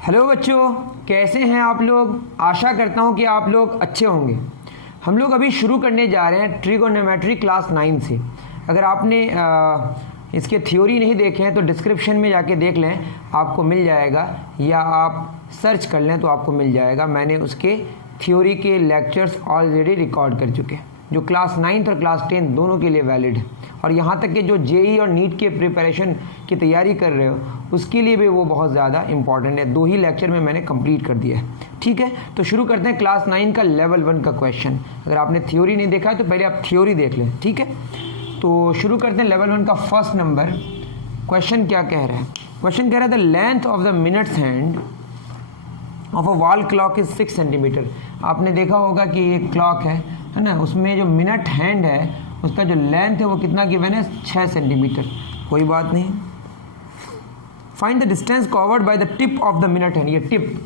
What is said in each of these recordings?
Hello बच्चों, कैसे हैं आप लोग। आशा करता हूं कि आप लोग अच्छे होंगे। हम लोग अभी शुरू करने जा रहे हैं ट्रिगोनोमेट्री क्लास 9 से। अगर आपने इसके थ्योरी नहीं देखे हैं तो डिस्क्रिप्शन में जाके देख लें, आपको मिल जाएगा, या आप सर्च कर लें तो आपको मिल जाएगा। मैंने उसके थ्योरी के लेक्चर्स ऑलरेडी रिकॉर्ड कर चुके हैं, जो क्लास 9 और क्लास 10 दोनों के लिए वैलिड है। और यहाँ तक कि जो जेई और नीट के प्रिपरेशन की तैयारी कर रहे हो उसके लिए भी वो बहुत ज़्यादा इंपॉर्टेंट है। 2 ही लेक्चर में मैंने कंप्लीट कर दिया है। ठीक है, तो शुरू करते हैं क्लास 9 का लेवल 1 का क्वेश्चन। अगर आपने थ्योरी नहीं देखा है तो पहले आप थ्योरी देख लें। ठीक है, तो शुरू करते हैं लेवल 1 का फर्स्ट नंबर। क्वेश्चन क्या कह रहा है? क्वेश्चन कह रहा है the length of the minutes hand of a wall clock is 6 centimetre. आपने देखा होगा कि ये क्लॉक है ना, उसमें जो मिनट हैंड है उसका जो लेंथ है वो कितना गिवन है? 6 सेंटीमीटर। कोई बात नहीं। Find the distance covered by the tip of the minute hand. ये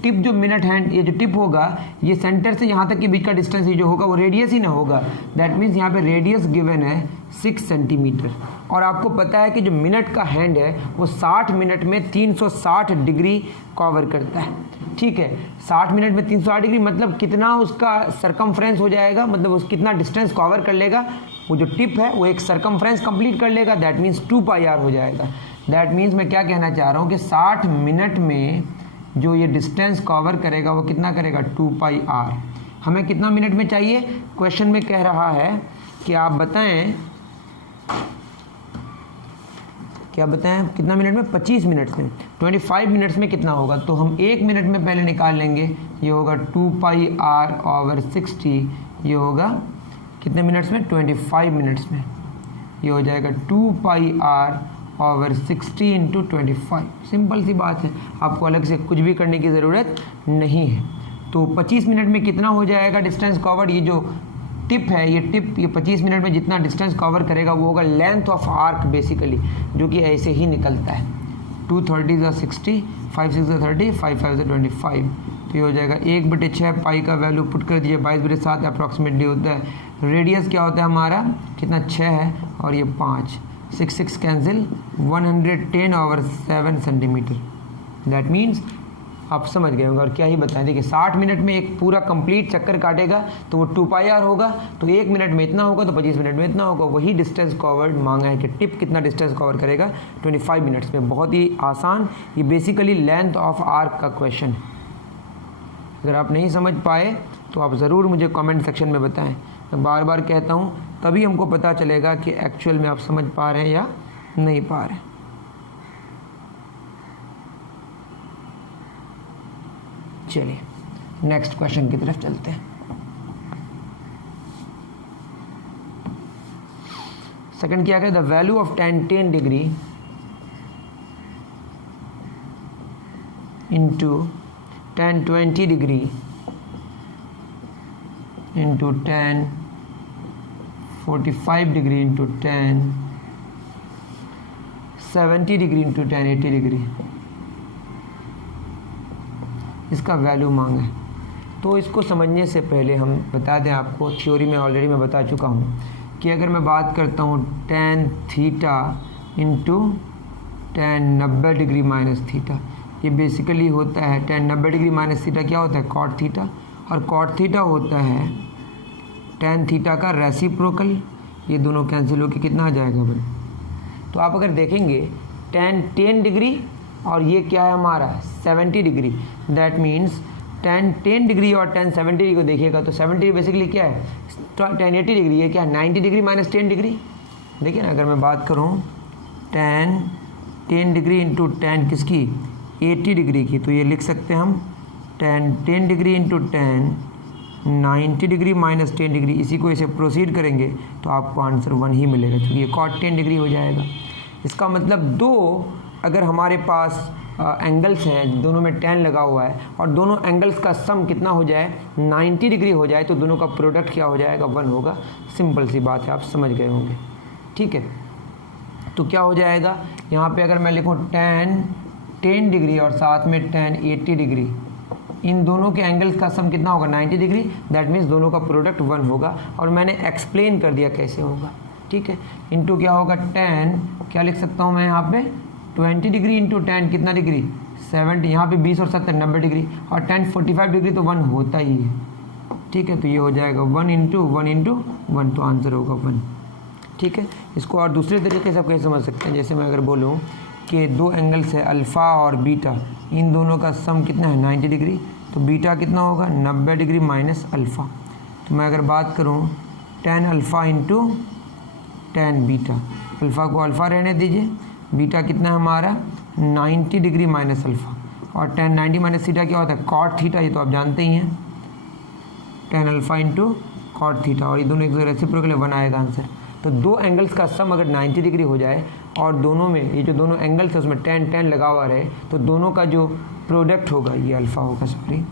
टिप जो मिनट हैंड, ये जो टिप होगा, ये सेंटर से यहाँ तक के बीच का डिस्टेंस ये जो होगा वो रेडियस ही ना होगा। दैट मीन्स यहाँ पे रेडियस गिवन है 6 सेंटीमीटर। और आपको पता है कि जो मिनट का हैंड है वो 60 मिनट में 360 डिग्री कवर करता है। ठीक है, 60 मिनट में 360 डिग्री मतलब कितना उसका सरकमफ्रेंस हो जाएगा, मतलब उस कितना डिस्टेंस कवर कर लेगा। वो जो टिप है वो एक सरकमफ्रेंस कंप्लीट कर लेगा। दैट मीन्स 2πr हो जाएगा। दैट मीन्स मैं क्या कहना चाह रहा हूँ कि 60 मिनट में जो ये डिस्टेंस कवर करेगा वो कितना करेगा? 2πr। हमें कितना मिनट में चाहिए? क्वेश्चन में कह रहा है कि आप बताएं, क्या बताएं कितना मिनट में? 25 मिनट्स में। 25 मिनट्स में कितना होगा? तो हम 1 मिनट में पहले निकाल लेंगे। ये होगा 2πr/60। ये होगा कितने मिनट्स में? 25 मिनट्स में। ये हो जाएगा 2πr/60 × 25। सिंपल सी बात है, आपको अलग से कुछ भी करने की ज़रूरत नहीं है। तो 25 मिनट में कितना हो जाएगा डिस्टेंस कवर्ड? ये जो टिप है, ये 25 मिनट में जितना डिस्टेंस कवर करेगा वो होगा लेंथ ऑफ आर्क बेसिकली, जो कि ऐसे ही निकलता है। 230 × 60, 5 6 30, 5 5 25। तो ये हो जाएगा 1/6। पाई का वैल्यू पुट कर दीजिए, 22/7 अप्रॉक्सीमेटली होता है। रेडियस क्या होता है हमारा? कितना? 6 है, और ये 5, 6 6 कैंसिल, 110/7 सेंटीमीटर। दैट मीन्स आप समझ गए होंगे। और क्या ही बताएं, देखिए 60 मिनट में एक पूरा कंप्लीट चक्कर काटेगा तो वो 2πr होगा, तो 1 मिनट में इतना होगा, तो 25 मिनट में इतना होगा। वही डिस्टेंस कवर्ड मांगा है कि टिप कितना डिस्टेंस कवर करेगा 25 मिनट्स में। बहुत ही आसान, ये बेसिकली लेंथ ऑफ आर्क का क्वेश्चन है। अगर आप नहीं समझ पाए तो आप ज़रूर मुझे कमेंट सेक्शन में बताएं। मैं बार बार कहता हूँ, तभी हमको पता चलेगा कि एक्चुअल में आप समझ पा रहे हैं या नहीं पा रहे हैं। चलिए नेक्स्ट क्वेश्चन की तरफ चलते हैं। सेकंड क्या है? The value of tan 10 degree into tan 20 degree into tan 45 degree into tan 70 degree into tan 80 degree, इसका वैल्यू मांगा है। तो इसको समझने से पहले हम बता दें आपको, थ्योरी में ऑलरेडी मैं बता चुका हूँ कि अगर मैं बात करता हूँ tan theta into tan 90 degree minus theta, ये बेसिकली होता है tan 90 डिग्री माइनस थीटा क्या होता है? cot theta. और cot थीटा होता है tan थीटा का रेसिप्रोकल। ये दोनों कैंसिल होकर कितना आ जाएगा भाई? तो आप अगर देखेंगे tan 10 डिग्री और ये क्या है हमारा? 70 degree. That means tan 10 degree और tan 70 डिग्री को देखिएगा तो 70 बेसिकली क्या है? tan 80 degree. ये क्या है? 90 डिग्री माइनस 10 डिग्री। देखिए ना, अगर मैं बात करूँ tan 10 डिग्री इंटू tan किसकी? 80 डिग्री की, तो ये लिख सकते हैं हम tan 10 degree into tan 90 degree minus 10 degree. इसी को ऐसे प्रोसीड करेंगे तो आपको आंसर 1 ही मिलेगा, क्योंकि ये cot 10 डिग्री हो जाएगा। इसका मतलब दो अगर हमारे पास एंगल्स हैं, दोनों में tan लगा हुआ है, और दोनों एंगल्स का सम कितना हो जाए? 90 डिग्री हो जाए, तो दोनों का प्रोडक्ट क्या हो जाएगा? 1 होगा। सिंपल सी बात है, आप समझ गए होंगे। ठीक है, तो क्या हो जाएगा यहाँ पे? अगर मैं लिखूँ tan 10 डिग्री और साथ में tan 80 डिग्री, इन दोनों के एंगल्स का सम कितना होगा? 90 डिग्री। दैट मीन्स दोनों का प्रोडक्ट 1 होगा, और मैंने एक्सप्लेन कर दिया कैसे होगा। ठीक है, इंटू क्या होगा? tan क्या लिख सकता हूँ मैं यहाँ पे? 20 डिग्री इंटू tan कितना डिग्री? 70, यहाँ पे 20 और 70 90 डिग्री, और tan 45 डिग्री तो 1 होता ही है, ठीक है। तो ये हो जाएगा 1 इंटू 1, तो आंसर होगा 1, ठीक है। इसको और दूसरे तरीके से आप कैसे समझ सकते हैं, जैसे मैं अगर बोलूँ कि दो एंगल्स है अल्फ़ा और बीटा, इन दोनों का सम कितना है 90 डिग्री, तो बीटा कितना होगा 90 डिग्री माइनस अल्फ़ा। तो मैं अगर बात करूँ tan alpha into tan beta, alpha को अल्फ़ा रहने दीजिए, बीटा कितना है हमारा 90 डिग्री माइनस अल्फ़ा, और tan 90 माइनस थीटा क्या होता है cot थीटा, ये तो आप जानते ही हैं, tan alpha into cot theta, और ये दोनों एक रेसिप्रोकल है, 1 आएगा आंसर। तो दो एंगल्स का सम अगर 90 डिग्री हो जाए और दोनों में ये जो दोनों एंगल्स है उसमें tan लगा हुआ रहे, तो दोनों का जो प्रोडक्ट होगा, ये अल्फ़ा होगा सॉरी,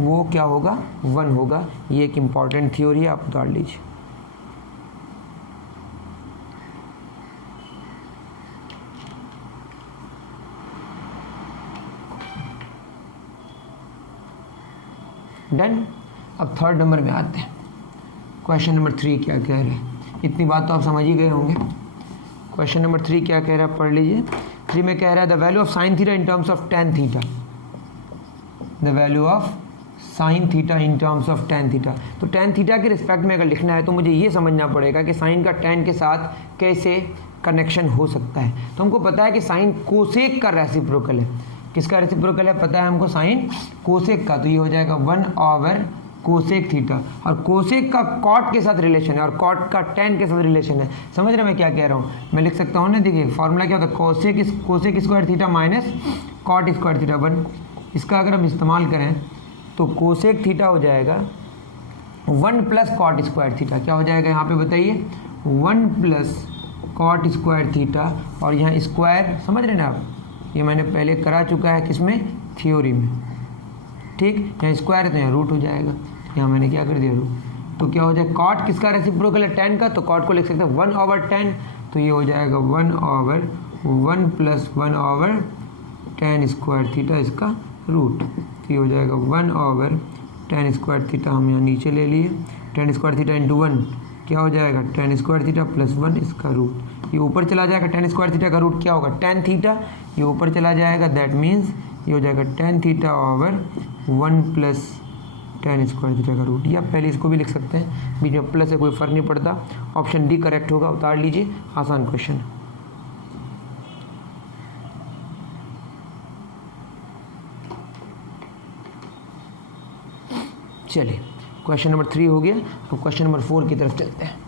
वो क्या होगा 1 होगा। ये एक इम्पॉर्टेंट थ्योरी है, आप उतार लीजिए। डन। अब थर्ड नंबर में आते हैं। क्वेश्चन नंबर 3 क्या कह रहे हैं, इतनी बात तो आप समझ ही गए होंगे। क्वेश्चन नंबर 3 क्या कह रहा है, पढ़ लीजिए। 3 में कह रहा है the value of sine theta in terms of tan theta, the value of sine theta in terms of tan theta. तो tan थीटा के रिस्पेक्ट में अगर लिखना है तो मुझे ये समझना पड़ेगा कि साइन का tan के साथ कैसे कनेक्शन हो सकता है। तो हमको पता है कि साइन कोसेक का रेसिप्रोकल है, किसका रेसिप्रोकल है पता है हमको, साइन कोसेक का। तो ये हो जाएगा 1 ओवर कोसेक थीटा, और कोसेक का कॉट के साथ रिलेशन है और कॉट का tan के साथ रिलेशन है। समझ रहे मैं क्या कह रहा हूँ, मैं लिख सकता हूँ ना, देखिए फॉर्मूला क्या होता है, cosec square theta minus cot square theta 1। इसका अगर हम इस्तेमाल करें तो कोसेक थीटा हो जाएगा 1 प्लस कॉट स्क्वायर थीटा, क्या हो जाएगा यहाँ पे बताइए 1 प्लस कॉट स्क्वायर थीटा, और यहाँ स्क्वायर समझ रहे ना आप, ये मैंने पहले करा चुका है किसमें, थ्योरी में, ठीक। यहाँ स्क्वायर है तो यहाँ रूट हो जाएगा, यहाँ मैंने क्या कर दिया रूट। तो क्या हो जाएगा, कॉट किसका रेसिप्रोकल है tan का, तो कॉट को लिख सकते हैं 1 ओवर tan, तो ये हो जाएगा 1 over 1 plus 1 over tan square theta इसका रूट। तो ये हो जाएगा 1 ओवर tan स्क्वायर थीटा, हम यहाँ नीचे ले लिए, tan स्क्वायर थीटा इंटू 1 क्या हो जाएगा tan स्क्वायर थीटा प्लस 1 इसका रूट। ये ऊपर चला जाएगा, tan स्क्वायर थीटा का रूट क्या होगा tan थीटा, ये ऊपर चला जाएगा, दैट मीन्स ये हो जाएगा tan theta over 1 plus tan square theta का रूट। या पहले इसको भी लिख सकते हैं, बीच में प्लस है कोई फ़र्क नहीं पड़ता। ऑप्शन डी करेक्ट होगा, उतार लीजिए, आसान क्वेश्चन। चलिए क्वेश्चन नंबर 3 हो गया, अब क्वेश्चन नंबर 4 की तरफ चलते हैं।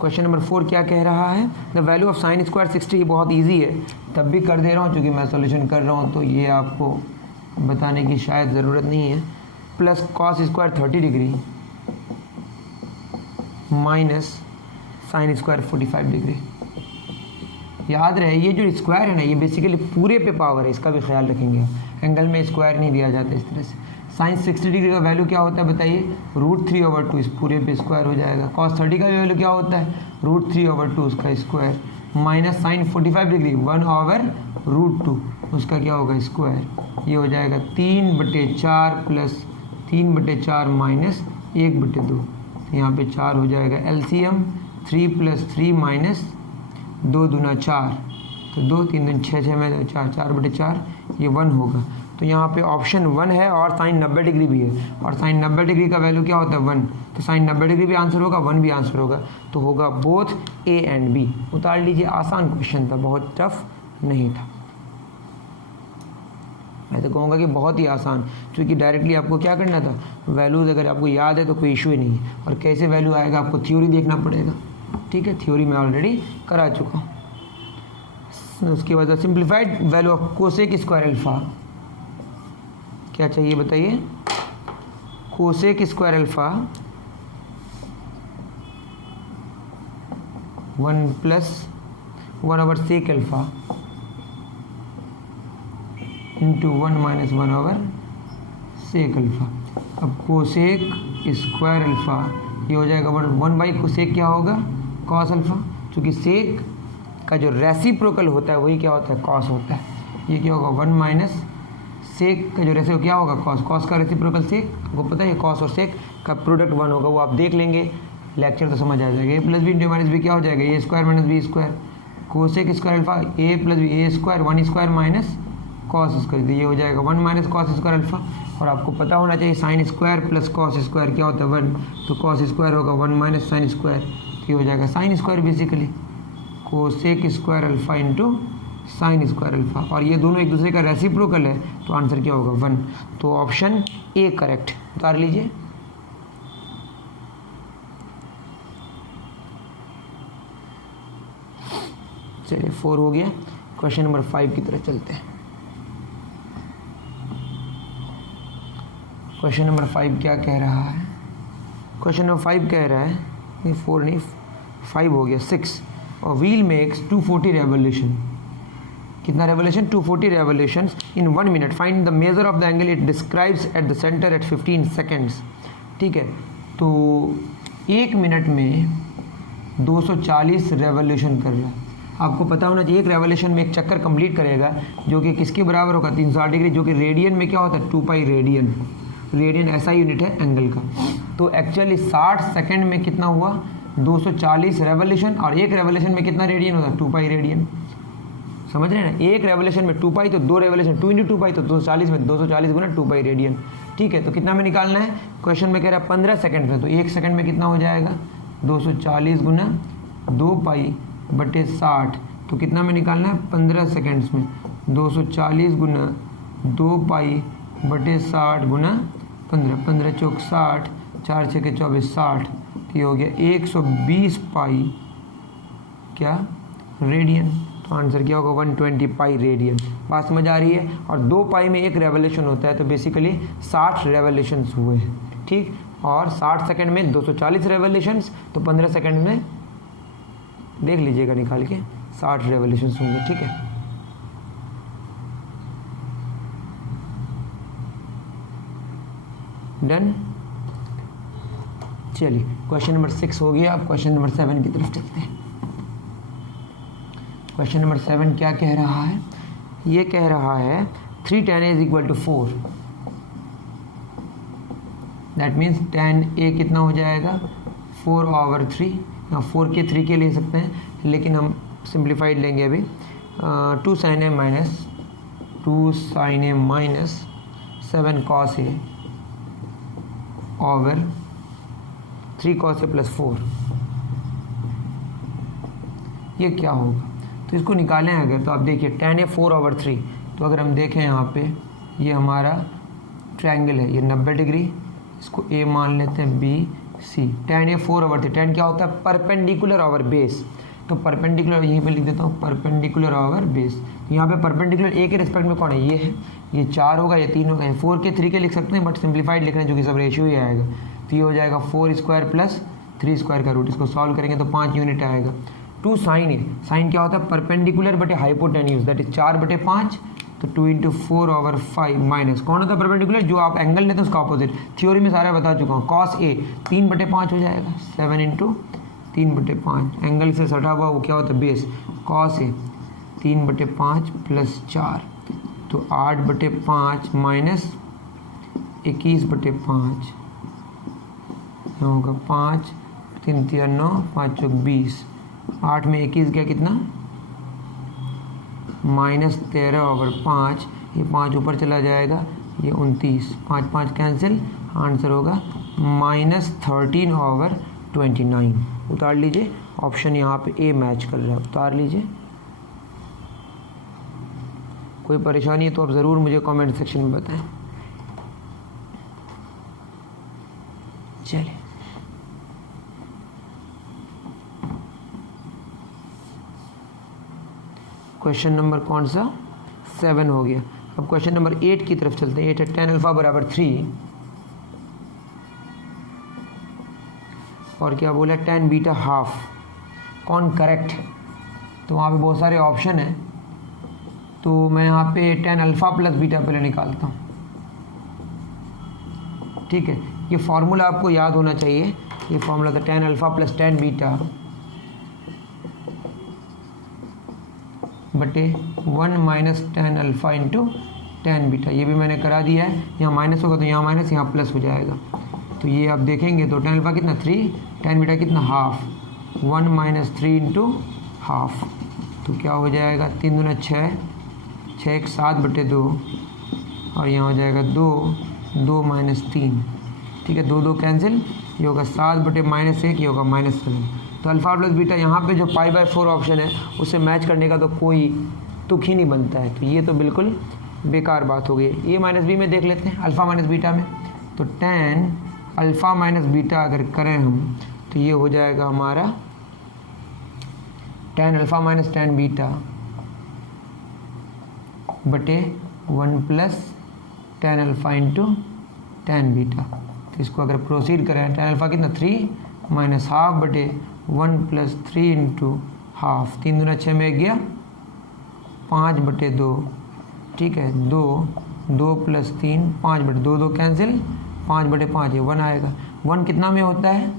क्वेश्चन नंबर 4 क्या कह रहा है, the value of sine square 60। बहुत इजी है, तब भी कर दे रहा हूँ क्योंकि मैं सॉल्यूशन कर रहा हूँ, तो ये आपको बताने की शायद ज़रूरत नहीं है। Plus cos square 30 degree minus sine square 45 degree. याद रहे ये जो स्क्वायर है ना, ये बेसिकली पूरे पे पावर है, इसका भी ख्याल रखेंगे। एंगल में स्क्वायर नहीं दिया जाता इस तरह से। साइन 60 डिग्री का वैल्यू क्या होता है बताइए, √3 ओवर 2, इस पूरे पे स्क्वायर हो जाएगा। कॉस 30 का वैल्यू क्या होता है, √3 ओवर 2 उसका square, minus sine 45 degree 1 over √2 उसका क्या होगा स्क्वायर। ये हो जाएगा 3/4 प्लस 3/4 माइनस 1/2, यहाँ पे 4 हो जाएगा। एलसीएम 3 + 3 माइनस 2 दूना 4, तो 2 3 दून 6 6 में 4 4/4, ये 1 होगा। तो यहाँ पे ऑप्शन 1 है, और साइन 90 डिग्री भी है, और साइन 90 डिग्री का वैल्यू क्या होता है 1, तो साइन 90 डिग्री भी आंसर होगा, 1 भी आंसर होगा, तो होगा बोथ A एंड B। उतार लीजिए, आसान क्वेश्चन था, बहुत टफ नहीं था। मैं तो कहूँगा कि बहुत ही आसान, क्योंकि डायरेक्टली आपको क्या करना था, वैल्यूज़ अगर आपको याद है तो कोई इशू ही नहीं है, और कैसे वैल्यू आएगा आपको थ्योरी देखना पड़ेगा, ठीक है। थ्योरी मैं ऑलरेडी करा चुका हूँ। उसके बाद simplified value of cosec square alpha क्या चाहिए बताइए, cosec square alpha 1 + 1 over sec alpha into 1 - 1 over sec alpha. अब कोसेक स्क्वायर अल्फा ये हो जाएगा 1 कोसेक क्या होगा, कॉस अल्फा, क्योंकि सेक का जो रेसिप्रोकल होता है वही क्या होता है, कॉस होता है। ये क्या होगा 1 - सेक का जो रेसिप्रोकल क्या होगा, कॉस। कॉस का रेसिप्रोकल सेक, आपको पता है कॉस और सेक का प्रोडक्ट 1 होगा, वो आप देख लेंगे, लेक्चर तो समझ आ जाएगा। A + B × -B क्या हो जाएगा, A² - B², cosec square alpha A plus B A square 1 square minus cos square, ये हो जाएगा 1 माइनस कॉस स्क्वायर अल्फा। और आपको पता होना चाहिए sine square plus cos square क्या होता है 1, तो कॉस स्क्वायर होगा 1 माइनस साइन स्क्वायर, ये हो जाएगा sine square basically cosec square alpha into sine square alpha. और ये दोनों एक दूसरे का रेसिप्रोकल है, तो आंसर क्या होगा 1। तो ऑप्शन ए करेक्ट, उतार लीजिए। चलिए 4 हो गया। क्वेश्चन नंबर 5 की तरफ चलते हैं। क्वेश्चन नंबर 5 क्या कह रहा है? क्वेश्चन नंबर 5 कह रहा है, नहीं 4 नहीं 5 हो गया 6। और व्हील मेक्स 240 रेवोल्यूशन, कितना revolution? 240 revolutions in 1 minute. Find the measure of the angle it describes at the centre at 15 seconds. ठीक है, तो 1 मिनट में 240 रेवोल्यूशन कर रहा है। आपको पता होना चाहिए एक रेवोल्यूशन में एक चक्कर कंप्लीट करेगा जो कि किसके बराबर होगा 360 डिग्री, जो कि रेडियन में क्या होता है 2 पाई रेडियन। रेडियन ऐसा यूनिट है एंगल का। तो एक्चुअली 60 सेकंड में कितना हुआ 240 रेवोल्यूशन, और एक रेवोल्यूशन में कितना रेडियन होता है 2 पाई रेडियन। समझ रहे हैं ना, एक रेवोल्यूशन में 2 पाई, तो 2 रेवोल्यूशन 2 इंटू 2 पाई, तो 240 में 240 गुना 2 पाई रेडियन। ठीक है, तो कितना में निकालना है? क्वेश्चन में कह रहा है 15 सेकंड में, तो 1 सेकंड में कितना हो जाएगा 240 गुना 2 पाई बटे 60, तो कितना में निकालना है 15 सेकंड्स में 240 गुना 2 पाई बटे 60 गुना 15, 15 चौक 60, 4 छः के 24 60, तो ये हो गया 120 पाई क्या रेडियन। तो आंसर क्या होगा 120 पाई रेडियन। बात समझ आ रही है? और 2 पाई में एक रेवोल्यूशन होता है, तो बेसिकली 60 रेवोल्यूशंस हुए हैं। ठीक, और 60 सेकंड में 240 रेवोल्यूशंस, तो 15 सेकंड में देख लीजिएगा निकाल के 60 रेवोल्यूशंस होंगे। ठीक है, डन। चलिए क्वेश्चन नंबर 6 हो गया। अब क्वेश्चन नंबर 7 की तरफ चलते हैं। क्वेश्चन नंबर 7 क्या कह रहा है? ये कह रहा है 3 tan a is equal to 4। That means tan a कितना हो जाएगा 4/3, या 4 के 3 के ले सकते हैं, लेकिन हम सिंप्लीफाइड लेंगे अभी। 2 sin a minus 7 cos a over 3 cos a plus 4। ये क्या होगा? तो इसको निकालें अगर, तो आप देखिए tan a 4/3, तो अगर हम देखें यहाँ पे ये हमारा ट्रायंगल है, ये 90 डिग्री, इसको a मान लेते हैं b c। tan a 4/3, tan क्या होता है परपेंडिकुलर ओवर बेस, तो परपेंडिकुलर यहीं पे लिख देता हूँ परपेंडिकुलर ओवर बेस। यहाँ पे परपेंडिकुलर a के रिस्पेक्ट में कौन है? ये है, ये 4 होगा, ये 3 होगा, ये 4 के 3 के लिख सकते हैं, बट सिंप्लीफाइड लिख रहे हैं जो कि सब रेशियो ही आएगा। तो ये हो जाएगा 4 स्क्वायर प्लस 3 स्क्वायर का रूट, इसको सॉल्व करेंगे तो 5 यूनिट आएगा। 2 sin a, साइन क्या होता है परपेंडिकुलर बटे हाइपोटेन्यूज, दैट इज 4/5, तो 2 इंटू 4/5 माइनस कौन होता है परपेंडिकुलर, जो आप एंगल लेते हैं उसका ऑपोजिट। थ्योरी में सारा बता चुका हूँ। cos a 3/5 हो जाएगा, 7 इंटू 3/5, एंगल से सटा हुआ वो क्या होता है बेस। cos a 3/5 प्लस 4, तो 8/5 माइनस 21/5 होगा 5, 3 3 9, 5 चौक 20, 8 में 21 गया कितना माइनस 13/5, ये 5 ऊपर चला जाएगा, ये 29, 5 5 कैंसिल, आंसर होगा -13/29। उतार लीजिए, ऑप्शन यहाँ पे ए मैच कर रहा है, उतार लीजिए। कोई परेशानी है तो आप ज़रूर मुझे कमेंट सेक्शन में बताएं। चलिए क्वेश्चन नंबर कौन सा 7 हो गया। अब क्वेश्चन नंबर 8 की तरफ चलते हैं। 8 है tan अल्फा बराबर 3, और क्या बोला tan बीटा हाफ, कौन करेक्ट? तो वहाँ पे बहुत सारे ऑप्शन हैं, तो मैं यहाँ पे tan अल्फा प्लस बीटा पहले निकालता हूँ। ठीक है, ये फार्मूला आपको याद होना चाहिए। ये फार्मूला था tan alpha plus tan beta बटे 1 minus tan alpha into tan beta. ये भी मैंने करा दिया है, यहाँ माइनस होगा तो यहाँ माइनस, यहाँ प्लस हो जाएगा। तो ये आप देखेंगे तो tan अल्फा कितना 3, tan बीटा कितना हाफ, 1 माइनस 3 इंटू हाफ। तो क्या हो जाएगा 3 दूना 6, 6 एक 7/2 और यहाँ हो जाएगा 2, 2 माइनस 3, ठीक है, 2 2 कैंसिल, ये होगा 7/-1, ये होगा -7। तो अल्फ़ा प्लस बीटा यहाँ पे जो π/4 ऑप्शन है उससे मैच करने का तो कोई तुक ही नहीं बनता है, तो ये तो बिल्कुल बेकार बात हो गई। ए माइनस बी में देख लेते हैं, अल्फ़ा माइनस बीटा में। तो tan अल्फ़ा माइनस बीटा अगर करें हम तो ये हो जाएगा हमारा tan alpha minus tan beta बटे 1 plus tan alpha into tan beta. तो इसको अगर प्रोसीड करें, tan अल्फ़ा कितना 3 माइनस हाफ बटे 1 प्लस 3 इंटू हाफ, 3 दूना 6 में गया 5/2, ठीक है, 2 2 प्लस 3 5/2, 2 कैंसिल, 5/5 ये 1 आएगा। 1 कितना में होता है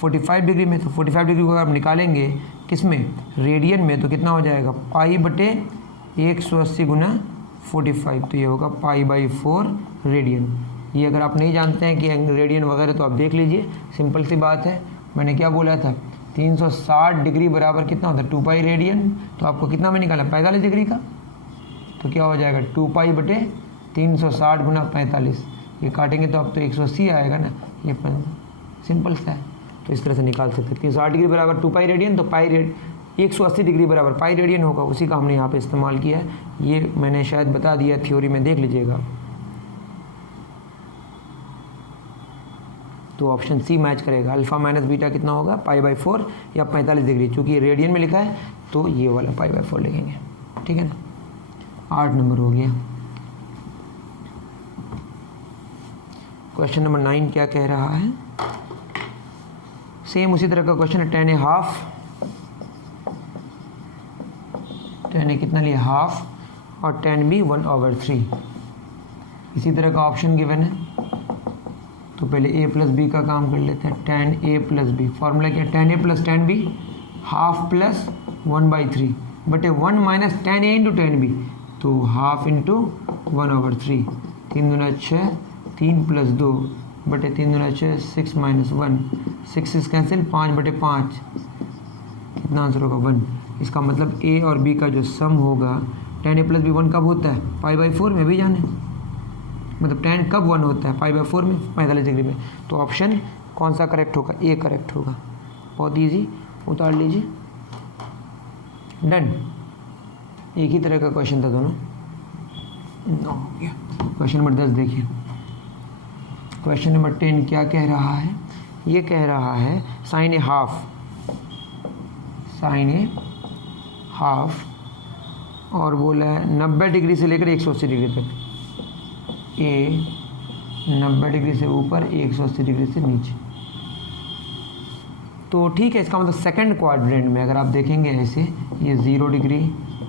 45 डिग्री में, तो 45 डिग्री को अगर आप निकालेंगे किस में, रेडियन में, तो कितना हो जाएगा π/180 गुना 45, तो ये होगा π/4 रेडियन। ये अगर आप नहीं जानते हैं कि रेडियन वगैरह तो आप देख लीजिए, सिंपल सी बात है। मैंने क्या बोला था 360 डिग्री बराबर कितना होता है 2π रेडियन, तो आपको कितना में निकाला 45 डिग्री का, तो क्या हो जाएगा 2π/360 गुना 45, ये काटेंगे तो अब तो 180 आएगा ना, ये सिंपल सा है, तो इस तरह से निकाल सकते हैं। 360 डिग्री बराबर 2π रेडियन, तो 180 डिग्री बराबर π रेडियन होगा, उसी का हमने यहाँ पे इस्तेमाल किया है। ये मैंने शायद बता दिया थ्योरी में, देख लीजिएगा। तो ऑप्शन सी मैच करेगा, अल्फ़ा माइनस बीटा कितना होगा π/4 या 45 डिग्री, चूँकि रेडियन में लिखा है तो ये वाला π/4 लिखेंगे, ठीक है ना। 8 नंबर हो गया। क्वेश्चन नंबर 9 क्या कह रहा है, सेम उसी तरह का क्वेश्चन है। tan A half, tan A कितना लिया हाफ, और tan B 1/3, इसी तरह का ऑप्शन गिवन है। तो पहले a प्लस बी का काम कर लेते हैं। tan A plus B, formula क्या है, tan A plus tan B half plus 1/3 बटे 1 minus tan A into tan B, तो हाफ इंटू 1/3, 3 दूना 6, 3 प्लस 2 बटे 3 दूना 6, 6 माइनस 1, 6 इस कैंसिल, 5/5, कितना आंसर होगा 1। इसका मतलब a और b का जो सम होगा tan A प्लस बी 1 कब होता है π/4 में, भी जाने, मतलब tan कब 1 होता है π/4 में 45 डिग्री में। तो ऑप्शन कौन सा करेक्ट होगा, ए करेक्ट होगा। बहुत इजी, उतार लीजिए, डन। एक ही तरह का क्वेश्चन था दोनों। हो गया। क्वेश्चन नंबर 10 देखिए। क्वेश्चन नंबर 10 क्या कह रहा है, ये कह रहा है साइन ए हाफ और बोला है 90 डिग्री से लेकर 180 डिग्री तक, ए 90 डिग्री से ऊपर, 180 डिग्री से नीचे। तो ठीक है, इसका मतलब सेकंड क्वाड्रेंट में अगर आप देखेंगे ऐसे, ये 0 degree,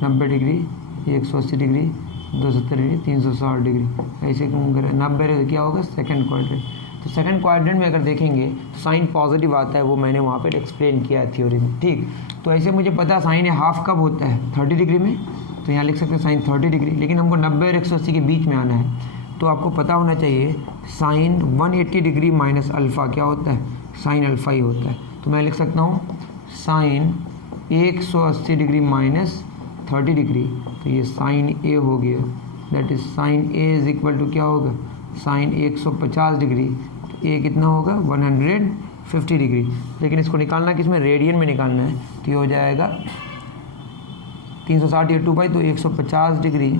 90 degree, 180 degree, 270 degree, 360 degree, ऐसे 90 क्या होगा सेकंड क्वाड्रेंट। तो सेकंड क्वाड्रेंट में अगर देखेंगे तो साइन पॉजिटिव आता है, वो मैंने वहाँ पे एक्सप्लेन किया है थ्योरी में, ठीक। तो ऐसे मुझे पता है साइन हाफ कब होता है 30 डिग्री में, तो यहाँ लिख सकते हैं साइन 30 डिग्री, लेकिन हमको 90 और 180 के बीच में आना है। तो आपको पता होना चाहिए साइन 180 डिग्री माइनस अल्फ़ा क्या होता है, साइन अल्फ़ा ही होता है। तो मैं लिख सकता हूँ साइन 180 डिग्री माइनस 30 डिग्री, तो ये साइन ए हो गया, that is sine A is equal to क्या होगा, साइन 150 डिग्री, तो ए कितना होगा 150 डिग्री। लेकिन इसको निकालना किस में, रेडियन में निकालना है, तो ये हो जाएगा 360 या 2π, तो 150 डिग्री,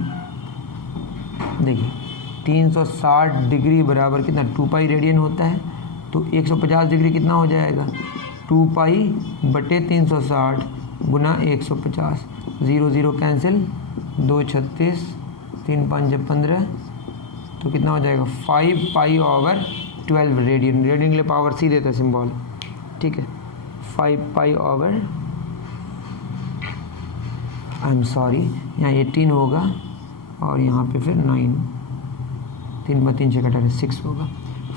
देखिए 360 डिग्री बराबर कितना 2π रेडियन होता है, तो 150 डिग्री कितना हो जाएगा 2π/360 गुना 150, 0 0 कैंसिल, 2 36, 3 5 15, तो कितना हो जाएगा 5π/12 रेडियन। रेडियन के लिए पावर सी देता है सिंबल, ठीक है, 5π/, आई एम सॉरी, यहाँ 18 होगा और यहाँ पे फिर 9, 3 से कटा 6 होगा,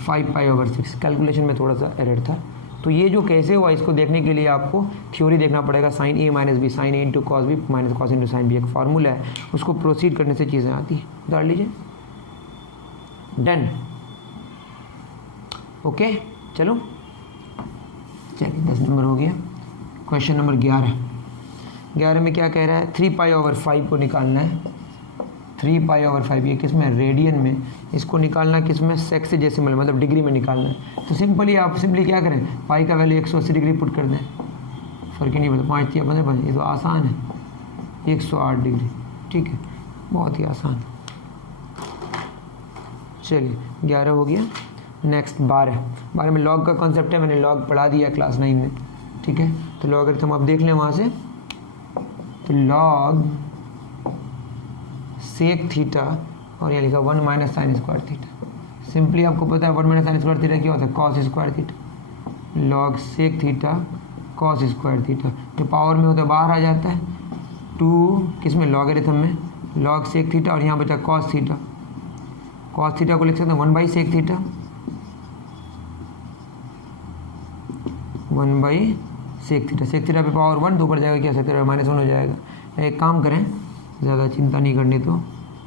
5π/6। कैलकुलेशन में थोड़ा सा एरर था। तो ये जो कैसे हुआ इसको देखने के लिए आपको थ्योरी देखना पड़ेगा, sine A minus B, sine A into cos B minus cos into sine B, एक फार्मूला है, उसको प्रोसीड करने से चीज़ें आती हैं। उतार लीजिए, डन, ओके। चलो चलिए 10 नंबर हो गया। क्वेश्चन नंबर 11, 11 में क्या कह रहा है, 3π/5 को निकालना है। 3π/5 ये किस में, रेडियन में। इसको निकालना किस में, सेक्सिजेसिमल मतलब डिग्री में निकालना है। तो सिंपली आप सिंपली क्या करें, पाई का वैल्यू 180 डिग्री पुट कर दें, फ़र्क ही नहीं पड़ता, 5 या 15, ये तो आसान है, 108 डिग्री। ठीक है, बहुत ही आसान। चलिए 11 हो गया। नेक्स्ट 12 में लॉग का कॉन्सेप्ट है, मैंने लॉग पढ़ा दिया क्लास 9 में। ठीक है, तो लॉगरिथम आप देख लें वहाँ से। तो लॉग सेक थीटा और यहाँ लिखा 1 - sin स्क्वायर थीटा। सिंपली आपको पता है 1 - sin स्क्वायर थीटा क्या होता है, cos square theta. Log sec theta cos square theta, जो पावर में होता है बाहर आ जाता है। 2 किस में, लॉगरिथम में, लॉग सेक थीटा और यहाँ बचा कॉस थीटा। कॉस थीटा को लिख सकते हैं 1/सेक थीटा, 1/सेक थीटा। सेक थीटा पे पावर 1 तो ऊपर जाएगा क्या, सेक थीटा -1 हो जाएगा। एक काम करें, ज़्यादा चिंता नहीं करनी, तो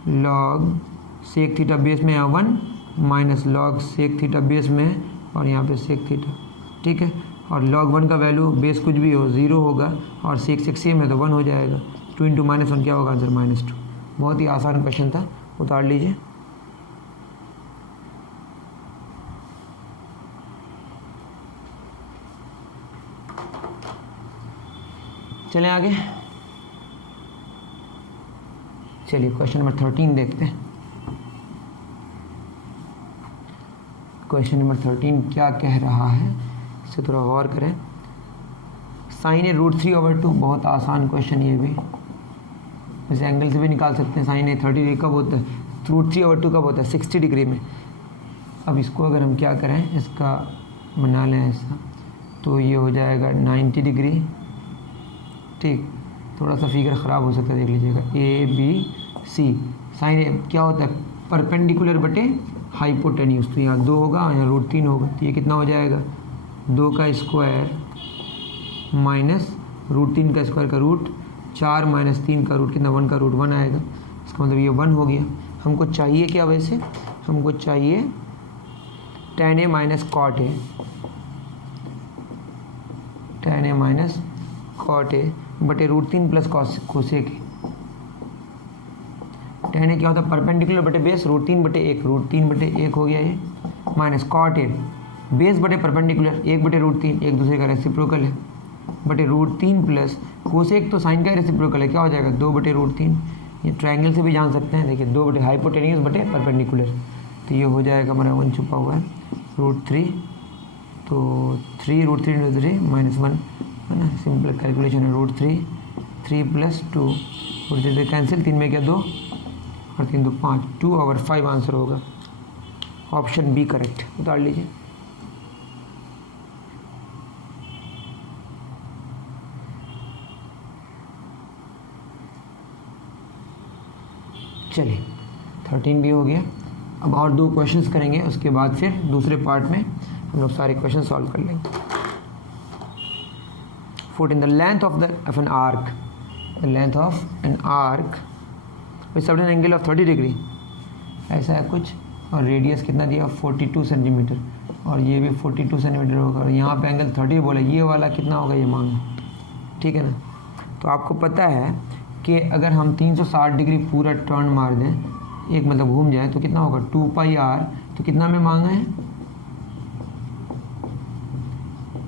लॉग सेक थीटा बेस में यहाँ 1 minus log sec theta base में है और यहाँ पे सेक थीटा। ठीक है, और लॉग 1 का वैल्यू बेस कुछ भी हो 0 होगा और सेक सेम है तो 1 हो जाएगा। 2 × -1 क्या होगा, आंसर -2। बहुत ही आसान क्वेश्चन था, उतार लीजिए। चलें आगे। चलिए क्वेश्चन नंबर 13 देखते हैं। क्वेश्चन नंबर 13 क्या कह रहा है, इसे थोड़ा गौर करें। साइन ए √3/2, बहुत आसान क्वेश्चन ये भी, इस एंगल से भी निकाल सकते हैं। साइन ए 30 डिग्री कब होता है, √3/2 कब होता है, 60 डिग्री में। अब इसको अगर हम क्या करें, इसका बना लें ऐसा, तो ये हो जाएगा 90 डिग्री। ठीक, थोड़ा सा फिगर ख़राब हो सकता है, देख लीजिएगा। ABC साइन ए क्या होता है, परपेंडिकुलर बटे हाइपोटेन्यूज। तो यहाँ 2 होगा, यहाँ √3 होगा, तो ये कितना हो जाएगा, 2 का स्क्वायर माइनस √3 का स्क्वायर का रूट, 4 - 3 का रूट कितना, 1 का रूट 1 आएगा। इसका मतलब ये 1 हो गया। हमको चाहिए क्या, वैसे हमको चाहिए tan A - cot A, tan A - cot A बटे √3 प्लस कोसेक। tan A क्या होता है, परपेंडिकुलर बटे बेस, √3 बटे 1, √3 बटे 1 हो गया ये, माइनस cot A बेस बटे परपेंडिकुलर 1 बटे √3, एक दूसरे का रेसिप्रोकल है, बटे √3 प्लस कोसेक, तो साइन का रेसिप्रोकल है, क्या हो जाएगा 2 बटे √3। ये ट्रायंगल से भी जान सकते हैं, देखिए 2 बटे हाइपोटेन्यूज बटे परपेंडिकुलर, तो ये हो जाएगा हमारा 1 छुपा हुआ है, √3, तो 3 √3 × 3 -1 है ना, सिंपल कैलकुलेशन है। √3, 3 + 2, √3 कैंसिल, 3 में क्या 2 और 3 2 5, 2/5 आंसर होगा। ऑप्शन बी करेक्ट, उतार लीजिए। चलिए 13 भी हो गया। अब और 2 क्वेश्चंस करेंगे, उसके बाद फिर दूसरे पार्ट में हम लोग सारे क्वेश्चन सॉल्व कर लेंगे। Foot in the length of an arc, the length of an arc with certain angle of 30 degree, ऐसा है कुछ, और रेडियस कितना दिया 42 सेंटीमीटर, और ये भी 42 सेंटीमीटर होगा, और यहाँ पे एंगल 30 बोला, ये वाला कितना होगा ये मांगो। ठीक है ना, तो आपको पता है कि अगर हम 360 डिग्री पूरा टर्न मार दें, एक मतलब घूम जाए, तो कितना होगा 2πr, तो कितना में मांगा है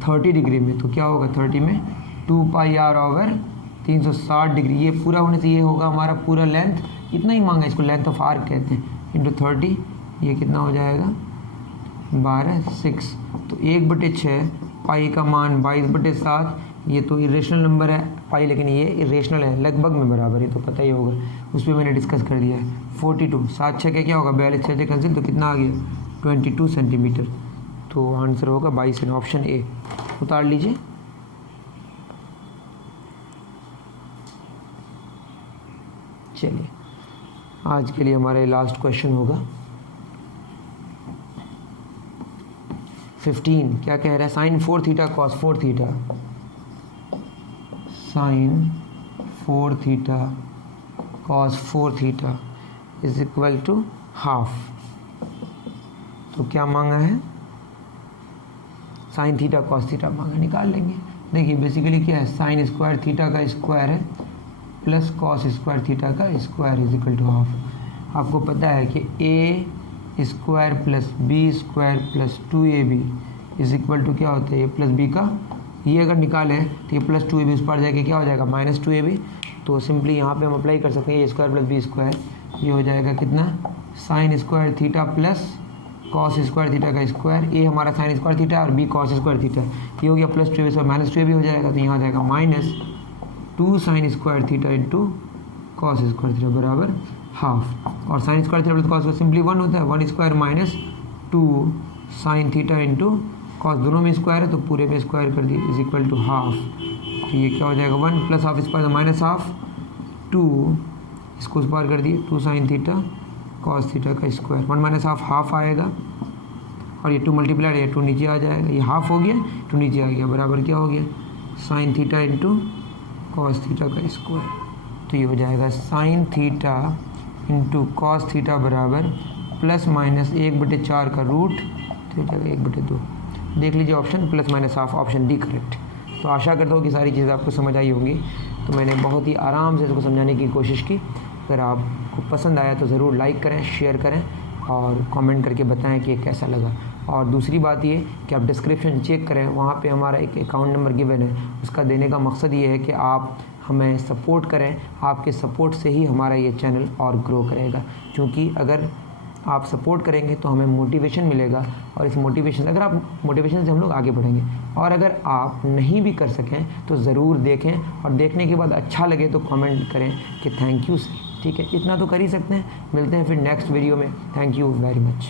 30 डिग्री में, तो क्या होगा 30 में 2πr/360 डिग्री, ये पूरा होने से ये होगा हमारा पूरा लेंथ, इतना ही मांगा, इसको लेंथ ऑफ आर्क कहते हैं, इंटू 30, ये कितना हो जाएगा 12 6, तो 1/6, पाई का मान 22/7, ये तो इरेशनल नंबर है पाई, लेकिन ये इरेशनल है, लगभग में बराबर है, तो पता ही होगा, उस पर मैंने डिस्कस कर दिया है। 42 7 6 क्या होगा 42, 6 कैंसिल, तो कितना आ गया 22 सेंटीमीटर, तो आंसर होगा 22, ऑप्शन ए, उतार लीजिए। चलिए आज के लिए हमारा लास्ट क्वेश्चन होगा 15। क्या कह रहा है, sine 4 theta cos 4 theta, sine 4 theta cos 4 theta is equal to half. तो क्या मांगा है, साइन थीटा कॉस थीटा मांगा, निकाल लेंगे। देखिए बेसिकली क्या है, साइन स्क्वायर थीटा का स्क्वायर है प्लस कॉस स्क्वायर थीटा का square is equal to half. आपको पता है कि A square plus B square plus 2ab is equal to क्या होता है, ए प्लस बी का, ये अगर निकालें तो ये प्लस 2ab उस पर जाके क्या हो जाएगा माइनस 2ab। तो सिंपली यहाँ पे हम अप्लाई कर सकते हैं ए स्क्वायर प्लस बी स्क्वायर, ये हो जाएगा कितना, sign square theta plus cos square theta का स्क्वायर, ए हमारा साइन स्क्वायर थीटा और बी कॉस स्क्वायर थीटा, ये हो गया प्लस 2ab और माइनस 2ab हो जाएगा। तो यहाँ आ जाएगा minus 2 sign square theta into cos square theta बराबर हाफ। और sign square theta plus cos simply 1 होता है, 1 square minus 2 sine theta into cos, दोनों में स्क्वायर है तो पूरे में स्क्वायर कर दिए इज इक्वल टू हाफ। तो ये क्या हो जाएगा 1 plus half square minus half 2, इसको उस पार कर दिए 2 साइन थीटा कॉस थीटा का स्क्वायर, 1 माइनस हाफ आएगा और ये 2 मल्टीप्लाई है 2 नीचे आ जाएगा, ये हाफ हो गया 2 नीचे आ गया बराबर क्या हो गया sine theta into cos theta का स्क्वायर। तो ये हो जाएगा sine theta into cos theta बराबर प्लस माइनस 1/4 का रूट, तो हो जाएगा 1/2। देख लीजिए option plus minus half, option D correct. तो आशा करता हूँ कि सारी चीज़ें आपको समझ आई होंगी। तो मैंने बहुत ही आराम से इसको समझाने की कोशिश की। अगर आपको पसंद आया तो ज़रूर लाइक करें, शेयर करें और कमेंट करके बताएं कि ये कैसा लगा। और दूसरी बात ये कि आप डिस्क्रिप्शन चेक करें, वहाँ पे हमारा एक अकाउंट नंबर गिवन है, उसका देने का मकसद ये है कि आप हमें सपोर्ट करें। आपके सपोर्ट से ही हमारा ये चैनल और ग्रो करेगा, क्योंकि अगर आप सपोर्ट करेंगे तो हमें मोटिवेशन मिलेगा और इस मोटिवेशन से हम लोग आगे बढ़ेंगे। और अगर आप नहीं भी कर सकें तो ज़रूर देखें और देखने के बाद अच्छा लगे तो कमेंट करें कि थैंक यू सर, ठीक है, इतना तो कर ही सकते हैं। मिलते हैं फिर नेक्स्ट वीडियो में। Thank you very much.